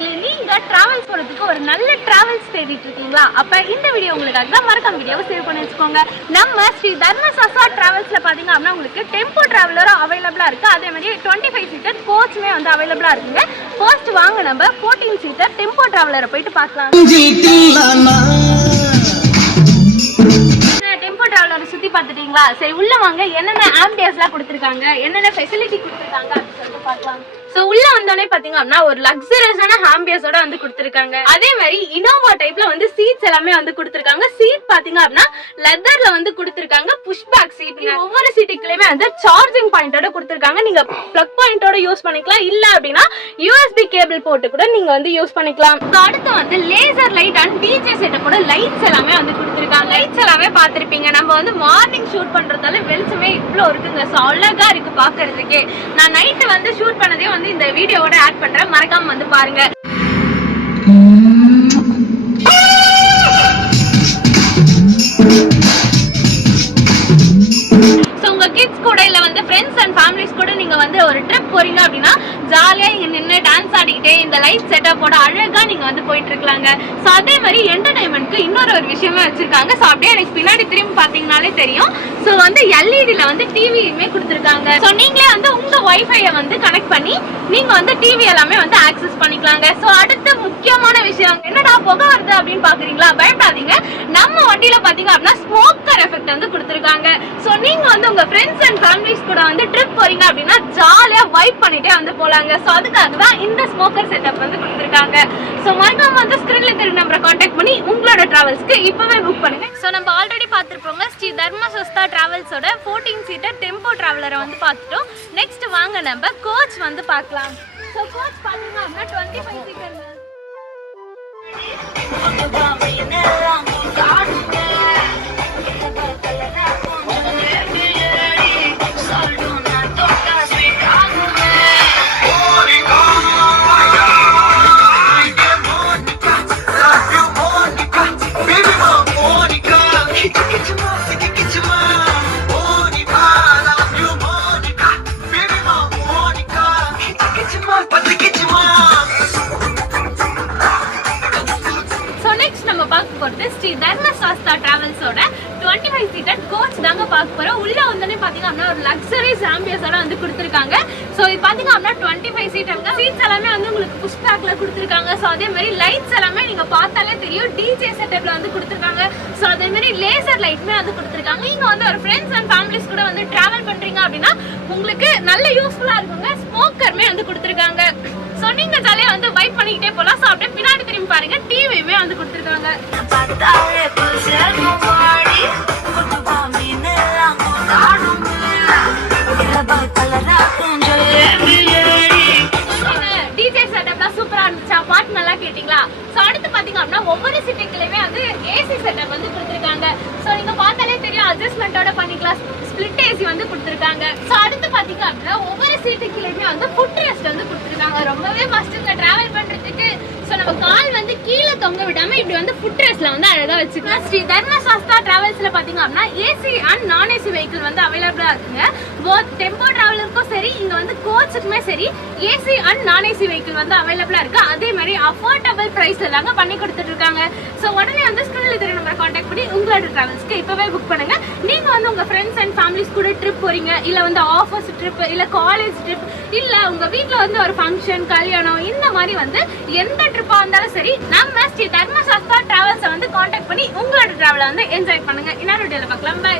மக்களே, நீங்க டிராவல்ஸ் போறதுக்கு ஒரு நல்ல டிராவல்ஸ் தேடிட்டு இருக்கீங்களா? அப்ப இந்த வீடியோ உங்களுக்காக தான். மறக்காம வீடியோவை சேவ் பண்ணி வச்சுக்கோங்க. நம்ம ஸ்ரீ தர்மசாஸ்தா டிராவல்ஸ்ல பாத்தீங்க அப்படின்னா உங்களுக்கு டெம்போ டிராவலரும் அவைலபிளா இருக்கு. அதே மாதிரி 25 சீட்டர் கோச்சுமே வந்து அவைலபிளா இருக்குங்க. ஃபர்ஸ்ட் வாங்க நம்ம 14 சீட்டர் டெம்போ டிராவலரை போயிட்டு பார்க்கலாம். டெம்போ டிராவலர் சுத்தி பார்த்துட்டீங்களா? சரி, உள்ள வாங்க. என்னென்ன ஆம்பியன்ஸ்லாம் கொடுத்துருக்காங்க, என்னென்ன ஃபெசிலிட்டி கொடுத்துருக்காங்க அப்படின்னு சொல்லிட்டு பார்க்கலாம். சோ உள்ள வந்தோடனே பாத்தீங்க அப்படின்னா ஒரு லக்ஸரியஸான ஆம்பியன்ஸோட வந்து கொடுத்துருக்காங்க. அதே மாதிரி இனோவா டைப்ல வந்து சீட்ஸ் எல்லாமே வந்து கொடுத்துருக்காங்க. சீட் பாத்தீங்க அப்படின்னா லெதர்ல வந்து கொடுத்துருக்காங்க. Push back seat. ஒவ்வொரு சீட்டுக்குள்ளயுமே வந்து சார்ஜிங் பாயிண்டோட கொடுத்துருக்காங்க. நீங்க பிளக் பாயிண்டோட யூஸ் பண்ணிக்கலாம். இல்ல அப்படின்னா யூஎஸ்பி கேபிள் போட்டு கூட நீங்க வந்து யூஸ் பண்ணிக்கலாம். அடுத்து வந்து லேசர் லைட் அண்ட் டிஜே செட்டப்போட லைட்ஸ் எல்லாமே வந்து கொடுத்துருக்காங்க. லைட்ஸ் எல்லாமே பாத்திருப்பீங்க. நம்ம வந்து மார்னிங் ஷூட் பண்றதால வெளிச்சமே இவ்வளவு இருக்குங்க. சோ அழகா இருக்கு பாக்குறதுக்கே. நான் நைட் வந்து ஷூட் பண்ணதே வந்து இந்த வீடியோவோட ஆட் பண்றேன். மறக்காம வந்து பாருங்க. உங்க கிட்ஸ் கூட இல்ல வந்து ஃப்ரெண்ட்ஸ் அண்ட் ஃபேமிலிஸ் கூட நீங்க வந்து ஒரு ட்ரிப் போறீங்க அப்படின்னா ஜாலியா இங்க நின்று டான்ஸ் ஆடிக்கிட்டே இந்த லைட் செட்டப்போட அழகா நீங்க வந்து போயிட்டு இருக்கலாங்க. சோ அதே மாதிரி என்டர்டைன்மெண்ட்க்கு இன்னொரு விஷயமே வச்சிருக்காங்க. சோ அப்படியே எனக்கு பின்னாடி திரும்பி பாத்தீங்கன்னாலே தெரியும். சோ வந்து எல்இடில வந்து டிவியுமே கொடுத்துருக்காங்க. சோ நீங்களே வந்து உங்க வைஃபையை வந்து கனெக்ட் பண்ணி நீங்க வந்து டிவி எல்லாமே வந்து ஆக்சஸ் பண்ணிக்கலாங்க. சோ அடுத்த முக்கியமான விஷயம், என்னடா புகை வருது அப்படின்னு பாக்குறீங்களா? பயப்படாதீங்க. நம்ம வண்டியில பாத்தீங்க அப்படின்னா ஸ்மோக்கர் எஃபெக்ட் வந்து கொடுத்துருக்காங்க. சோ நீங்க வந்து உங்க ஃப்ரெண்ட்ஸ் அண்ட் ஃபேமிலிஸ் கூட வந்து ட்ரிப் போறீங்க அப்படின்னா ஜாலியா வைப் பண்ணிட்டே வந்து போலாங்க. சோ அதுக்காக தான் இந்த ஸ்மோக்கர் செட்டப் வந்து கொடுத்துருக்காங்க. சோ மறக்காம வந்து ஸ்கிரீன்ல தெரிய நம்பரை கான்டாக்ட் பண்ணி உங்களோட டிராவல்ஸ்க்கு இப்பவே புக் பண்ணுங்க. சோ நம்ம ஆல்ரெடி பார்த்திருப்போங்க ஸ்ரீ தர்மசாஸ்தா டிராவல்ஸோட 14 சீட்டர் டெம்போ டிராவலரை வந்து பார்த்துட்டோம். நெக்ஸ்ட் வாங்க நம்ம கோச் வந்து பார்க்கலாம். சோ கோச் பாத்தீங்க அப்படின்னா 25 சீட்டர். ஸ்ரீ தர்மசாஸ்தா டிராவல்ஸோட 25 சீட்டர் கோச் தாங்க பார்க்க போறோம். உள்ள வந்தோடனே பாத்தீங்க அப்படின்னா ஒரு லக்ஸரிஸ் ஆம்பியன்ஸோட வந்து கொடுத்துருக்காங்க. சோ இது பாத்தீங்க அப்படின்னா 25 சீட்டர்ங்க. சீட்ஸ் எல்லாமே வந்து உங்களுக்கு புஷ் பேக்ல கொடுத்துருக்காங்க. சோ அதே மாதிரி லைட்ஸ் எல்லாமே நீங்க பார்த்தாலே தெரியும் டிஜே செட்டப்ல வந்து கொடுத்துருக்காங்க. சோ அதே மாதிரி லேசர் லைட்மே வந்து கொடுத்துருக்காங்க. நீங்க வந்து ஒரு ஃப்ரெண்ட்ஸ் அண்ட் ஃபேமிலிஸ் கூட வந்து டிராவல் பண்றீங்க அப்படின்னா உங்களுக்கு நல்ல யூஸ்ஃபுல்லா இருக்குங்க. ஸ்மோக்கர்மே வந்து கொடுத்துருக்காங்க. சோ நீங்க ஜாலியா வந்து வைப் பண்ணிக்கிட்டே போலாம். சோ அப்படியே பின்னாடி திரும்பி பாருங்க, டிவியுமே வந்து கொடுத்துருக்காங்க. டிஜே செட்டப்லாம் சூப்பரா இருந்துச்சா? பாட்டு நல்லா கேட்டீங்களா? சோ அடுத்து பாத்தீங்க அப்படின்னா ஒவ்வொரு சிட்டிக்குலயுமே வந்து ஏசி செட்டப் வந்து கொடுத்துருக்காங்க. சோ நீங்க பார்த்தாலே தெரியும், அட்ஜஸ்ட்மெண்டோட பண்ணிக்கலாம். ஸ்பிளிட் ஏசி வந்து கொடுத்துருக்காங்க. சோ அடுத்து பாத்தீங்க அப்படின்னா ஒவ்வொரு சீட்டுக்குலயுமே வந்து ஃபுட் ரெஸ்ட் வந்து கொடுத்துருக்காங்க. ரொம்பவே மஸ்ட்டுங்க டிராவல் பண்றதுக்கு. சோ நம்ம கால் வந்து கீழே தொங்க விடாம இப்படி வந்து ஃபுட் ரெஸ்ட்ல வந்து அழகா வச்சுக்கலாம். ஸ்ரீ தர்மசாஸ்தா டிராவல்ஸ்ல பாத்தீங்க அப்படின்னா ஏசி அண்ட் நான் ஏசி வெஹிக்கிள் வந்து அவைலபிளா இருக்குங்க. போத் டெம்போ டிராவலருக்கும் சரி, இங்க வந்து கோச்சுக்குமே சரி ஏசி அண்ட் நான் ஏசி வெஹிக்கிள் வந்து அவைலபிளா இருக்கு. அதே மாதிரி அஃபோர்டபிள் பிரைஸ்ல தாங்க பண்ணி கொடுத்துட்டு இருக்காங்க. சோ உடனே வந்து ஸ்கிரீன்ல தெரிய நம்பரை கான்டாக்ட் பண்ணி உங்களோட டிராவல்ஸ்க்கு இப்பவே புக் பண்ணுங்க. நீங்க வந்து உங்க ஃப்ரெண்ட்ஸ் அண்ட் ஃபேமிலிஸ் கூட ட்ரிப் போறீங்க, இல்ல வந்து ஆஃபீஸ் ட்ரிப், இல்ல காலேஜ் ட்ரிப், இல்ல உங்க வீட்ல வந்து ஒரு ஃபங்க்ஷன், கல்யாணம், இந்த மாதிரி வந்து எந்த ட்ரிப்பா இருந்தாலும் சரி நம்ம ஸ்ரீ தர்மசாஸ்தா டிராவல்ஸை வந்து கான்டாக்ட் பண்ணி உங்களோட டிராவலை வந்து என்ஜாய் பண்ணுங்க. இன்னொரு வீடியோல பார்க்கலாம். பை.